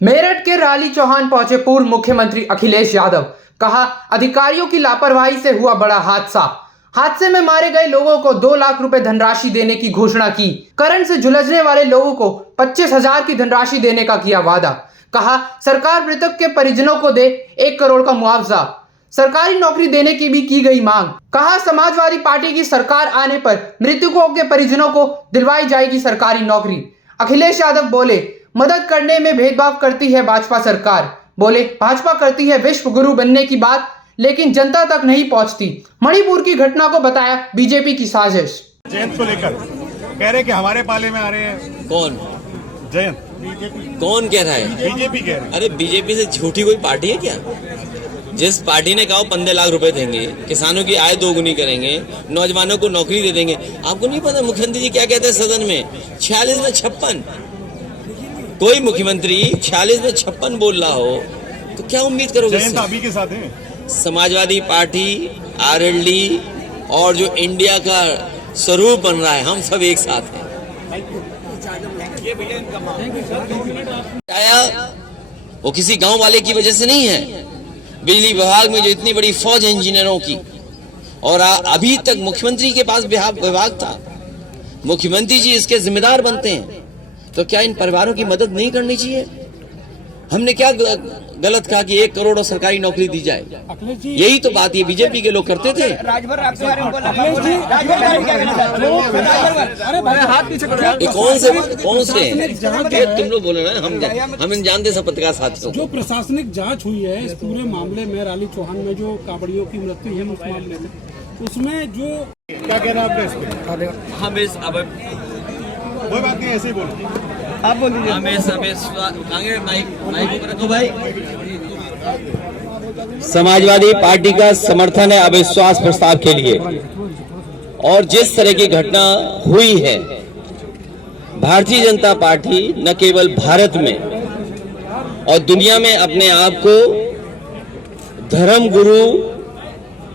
मेरठ के राली चौहान पहुंचे पूर्व मुख्यमंत्री अखिलेश यादव। कहा, अधिकारियों की लापरवाही से हुआ बड़ा हादसा। हादसे में मारे गए लोगों को 2 लाख रुपए धनराशि देने की घोषणा की। करंट से झुलसने वाले लोगों को 25,000 की धनराशि देने का किया वादा। कहा, सरकार मृतक के परिजनों को दे 1 करोड़ का मुआवजा। सरकारी नौकरी देने की भी की गई मांग। कहा, समाजवादी पार्टी की सरकार आने पर मृतकों के परिजनों को दिलवाई जाएगी सरकारी नौकरी। अखिलेश यादव बोले, मदद करने में भेदभाव करती है भाजपा सरकार। बोले, भाजपा करती है विश्व गुरु बनने की बात, लेकिन जनता तक नहीं पहुंचती। मणिपुर की घटना को बताया बीजेपी की साजिश। जयंत को लेकर कह रहे कि हमारे पाले में आ रहे हैं। कौन? जयंत। कौन कह रहा है? बीजेपी कह रहे हैं। अरे बीजेपी से झूठी कोई पार्टी है क्या? जिस पार्टी ने कहा 15 लाख रुपए देंगे, किसानों की आय दोगुनी करेंगे, नौजवानों को नौकरी दे देंगे। आपको नहीं पता मुख्यमंत्री जी क्या कहते हैं सदन में? 46 में 56। कोई मुख्यमंत्री 46 में 56 बोल रहा हो तो क्या उम्मीद करोगे? जयंत अभी के साथ है। समाजवादी पार्टी, आरएलडी और जो इंडिया का स्वरूप बन रहा है, हम सब एक साथ हैं। आया वो किसी गांव वाले की वजह से नहीं है। बिजली विभाग में जो इतनी बड़ी फौज है इंजीनियरों की, और अभी तक मुख्यमंत्री के पास विभाग था, मुख्यमंत्री जी इसके जिम्मेदार बनते हैं, तो क्या इन परिवारों की मदद नहीं करनी चाहिए? हमने क्या गलत कहा कि 1 करोड़ और सरकारी नौकरी दी जाए? यही तो बात ये बीजेपी के लोग करते थे। कौन से तुम लोग बोले ना, हम जानते सब पत्रकार साथियों। जो प्रशासनिक जांच हुई है इस पूरे मामले में, राली चौहान में जो कावड़ियों की मृत्यु है उस मामले में, उसमें जो क्या कहना है आपने? हम इस कोई बात नहीं, ऐसे ही बोलो। आप बोलिए। रखो भाई। समाजवादी पार्टी का समर्थन है अविश्वास प्रस्ताव के लिए, और जिस तरह की घटना हुई है, भारतीय जनता पार्टी न केवल भारत में और दुनिया में अपने आप को धर्म गुरु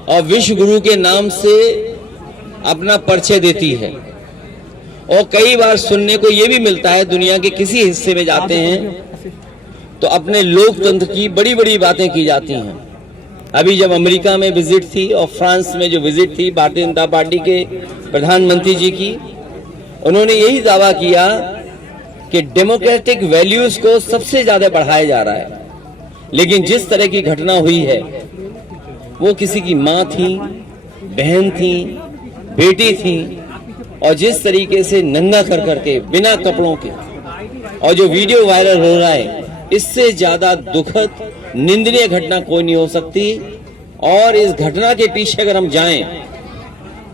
और विश्व गुरु के नाम से अपना परिचय देती है। और कई बार सुनने को यह भी मिलता है, दुनिया के किसी हिस्से में जाते हैं तो अपने लोकतंत्र की बड़ी बड़ी बातें की जाती हैं। अभी जब अमेरिका में विजिट थी और फ्रांस में जो विजिट थी भारतीय जनता पार्टी के प्रधानमंत्री जी की, उन्होंने यही दावा किया कि डेमोक्रेटिक वैल्यूज को सबसे ज्यादा बढ़ाया जा रहा है। लेकिन जिस तरह की घटना हुई है, वो किसी की माँ थी, बहन थी, बेटी थी, और जिस तरीके से नंगा कर करके बिना कपड़ों के, और जो वीडियो वायरल हो रहा है, इससे ज्यादा दुखद निंदनीय घटना कोई नहीं हो सकती। और इस घटना के पीछे अगर हम जाएं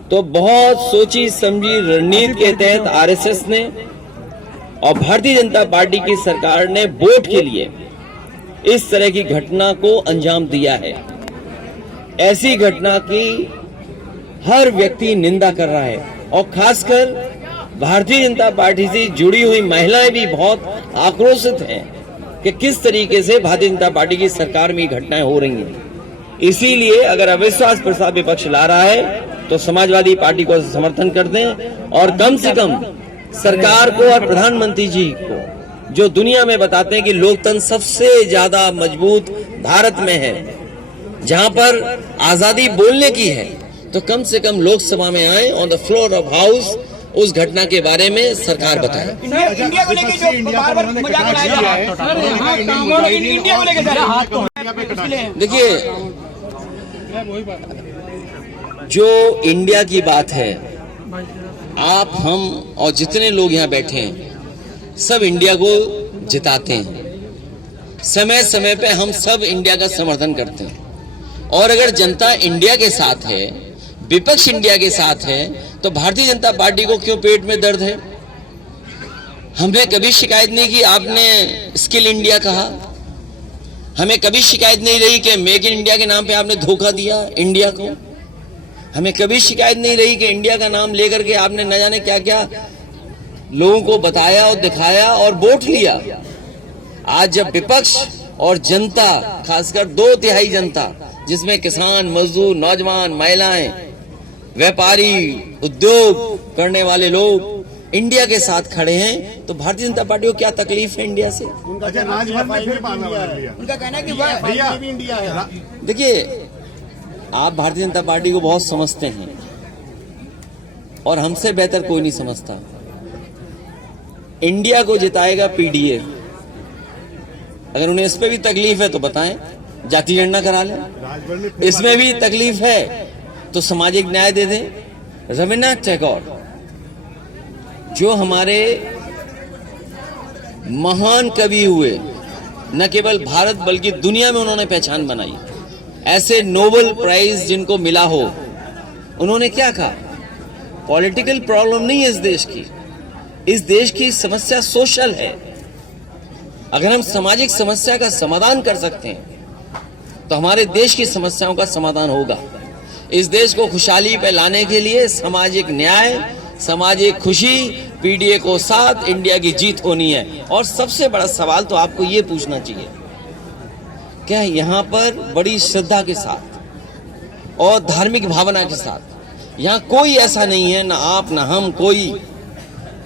तो बहुत सोची समझी रणनीति के तहत आरएसएस ने और भारतीय जनता पार्टी की सरकार ने वोट के लिए इस तरह की घटना को अंजाम दिया है। ऐसी घटना की हर व्यक्ति निंदा कर रहा है, और खासकर भारतीय जनता पार्टी से जुड़ी हुई महिलाएं भी बहुत आक्रोशित हैं कि किस तरीके से भारतीय जनता पार्टी की सरकार में ये घटनाएं हो रही हैं। इसीलिए अगर अविश्वास प्रस्ताव विपक्ष ला रहा है तो समाजवादी पार्टी को समर्थन कर दें, और कम से कम सरकार को और प्रधानमंत्री जी को, जो दुनिया में बताते हैं कि लोकतंत्र सबसे ज्यादा मजबूत भारत में है, जहां पर आजादी बोलने की है, तो कम से कम लोकसभा में आए, on the floor of house उस घटना के बारे में सरकार बताए। देखिए, जो इंडिया की बात है, आप, हम और जितने लोग यहाँ बैठे हैं, सब इंडिया को जिताते हैं। समय समय पे हम सब इंडिया का समर्थन करते हैं, और अगर जनता इंडिया के साथ है, विपक्ष इंडिया के साथ है, तो भारतीय जनता पार्टी को क्यों पेट में दर्द है? हमने कभी शिकायत नहीं की आपने स्किल इंडिया कहा, हमें कभी शिकायत नहीं रही कि मेक इन इंडिया के नाम पे आपने धोखा दिया इंडिया को, हमें कभी शिकायत नहीं रही कि इंडिया का नाम लेकर के आपने न जाने क्या क्या लोगों को बताया और दिखाया और वोट लिया। आज जब विपक्ष और जनता, खासकर 2/3 जनता, जिसमें किसान, मजदूर, नौजवान, महिलाएं, व्यापारी, उद्योग करने वाले लोग, इंडिया के साथ खड़े हैं, तो भारतीय जनता पार्टी को क्या तकलीफ है इंडिया से? अच्छा, राजभर में फिर मामला बदल लिया। उनका कहना है कि भैया भी इंडिया है। देखिए, आप भारतीय जनता पार्टी को बहुत समझते हैं और हमसे बेहतर कोई नहीं समझता। इंडिया को जिताएगा पीडीए। अगर उन्हें इस पे भी तकलीफ है तो बताएं, जाति गणना करा लें। राजभर में इसमें भी तकलीफ है तो सामाजिक न्याय दे दें। रविन्द्रनाथ टैगोर जो हमारे महान कवि हुए, न केवल भारत बल्कि दुनिया में उन्होंने पहचान बनाई, ऐसे नोबेल प्राइज जिनको मिला हो, उन्होंने क्या कहा? पॉलिटिकल प्रॉब्लम नहीं है इस देश की समस्या सोशल है। अगर हम सामाजिक समस्या का समाधान कर सकते हैं तो हमारे देश की समस्याओं का समाधान होगा। इस देश को खुशहाली पे लाने के लिए सामाजिक न्याय, सामाजिक खुशी, पीडीए को साथ, इंडिया की जीत होनी है। और सबसे बड़ा सवाल तो आपको ये पूछना चाहिए, क्या यहाँ पर बड़ी श्रद्धा के साथ और धार्मिक भावना के साथ, यहाँ कोई ऐसा नहीं है, ना आप ना हम, कोई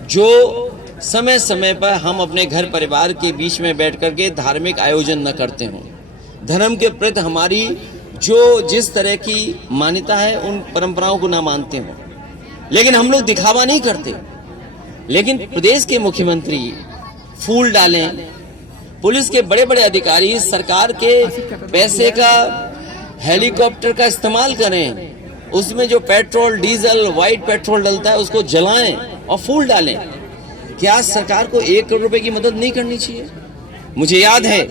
जो समय समय पर हम अपने घर परिवार के बीच में बैठ करके धार्मिक आयोजन न करते हों। धर्म के प्रति हमारी जो जिस तरह की मान्यता है उन परंपराओं को ना मानते हों, लेकिन हम लोग दिखावा नहीं करते। लेकिन प्रदेश के मुख्यमंत्री फूल डालें, पुलिस के बड़े बड़े अधिकारी सरकार के पैसे का हेलीकॉप्टर का इस्तेमाल करें, उसमें जो पेट्रोल डीजल व्हाइट पेट्रोल डलता है उसको जलाएं और फूल डालें। क्या सरकार को 1 करोड़ रुपए की मदद नहीं करनी चाहिए? मुझे याद है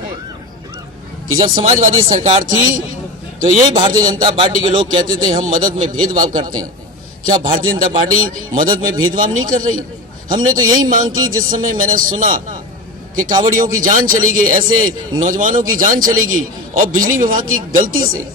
कि जब समाजवादी सरकार थी तो यही भारतीय जनता पार्टी के लोग कहते थे हम मदद में भेदभाव करते हैं। क्या भारतीय जनता पार्टी मदद में भेदभाव नहीं कर रही? हमने तो यही मांग की जिस समय मैंने सुना कि कांवड़ियों की जान चली गई, ऐसे नौजवानों की जान चली गई और बिजली विभाग की गलती से